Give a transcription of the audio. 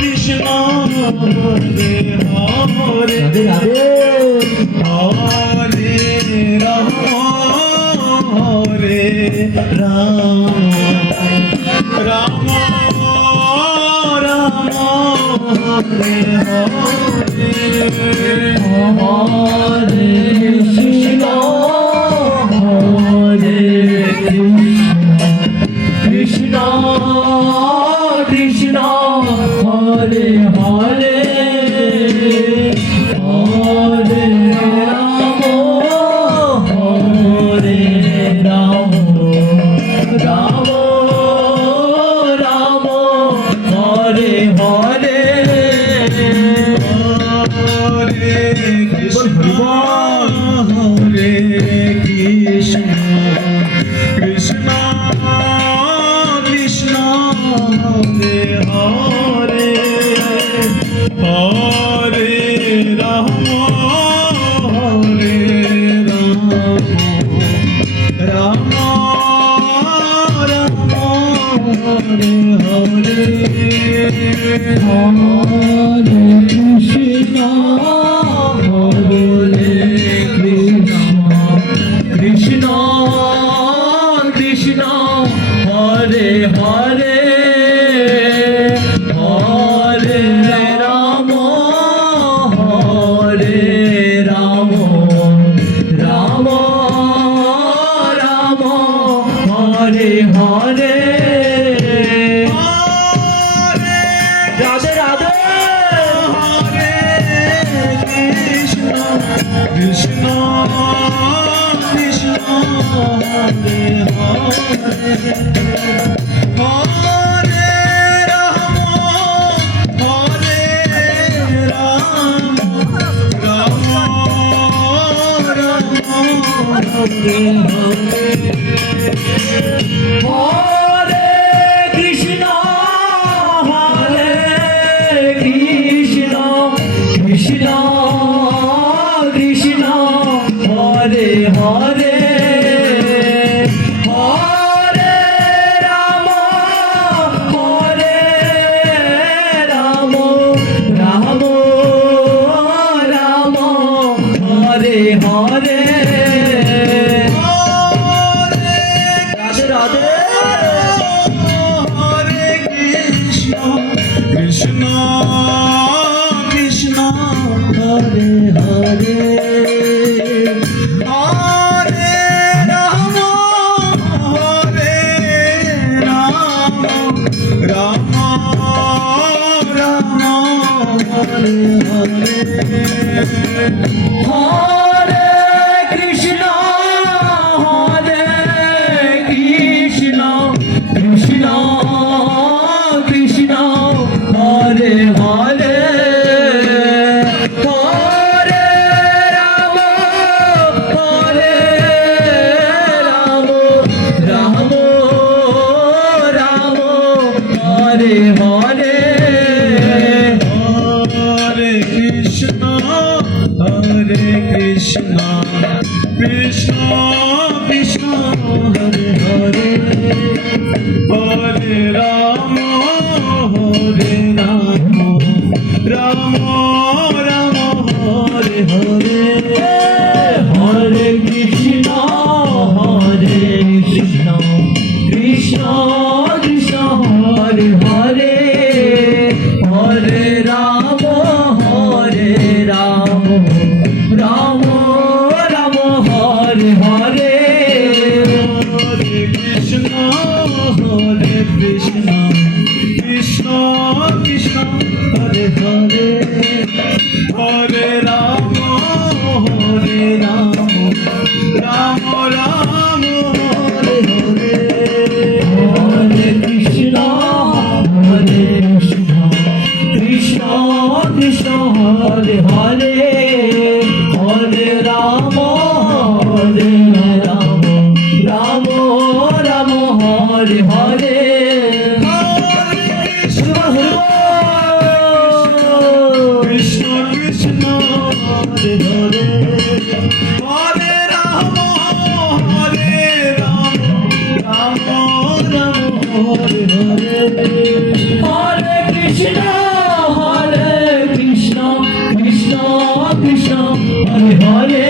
Krishna Hare Hare Radhe Radhe Hare Ram Hare Ram Ram Ram Hare Hare Hare Krishna Hare Krishna Krishna Hare Hare Hare Ram Hare Ram Ram Ram Hare Hare Hare Krishna Hare Krishna Krishna Krishna Hare Hare Hare Ram Hare Ram Ram Ram Hare Hare Hare Krishna Hare Krishna Krishna Krishna Hare Hare Hare Ram Hare Ram Ram Ram Hare Hare Radhe Radhe Hare Krishna Krishna Krishna Hare Hare Hare Ram Hare Ram Ram Ram Hare Hare Hare Krishna Hare Krishna Krishna Krishna Hare Hare Hare Ram Hare Ram Ram Ram Hare Hare Radhe Radhe Hare Krishna Krishna Krishna Hare Hare Hare Ram Hare Ram Ram Ram Hare Hare Hare Krishna Hare Krishna Krishna Krishna Hare Hare Hare Ram Hare Ram Ram Ram Hare Hare Hare Krishna Krishna Krishna Hare Hare Hare Ram Ram Ram Hare Hare Hare Krishna Krishna Krishna Hare Hare Hare Ram Ram Ram Hare Hare Hare Krishna Krishna Krishna Hare Hare Hare Ram Ram Ram Hare Hare Hare Krishna Krishna Krishna Hare Hare Hare Ram Ram Ram Ram Hare Hare Hare Krishna Krishna Hare Hare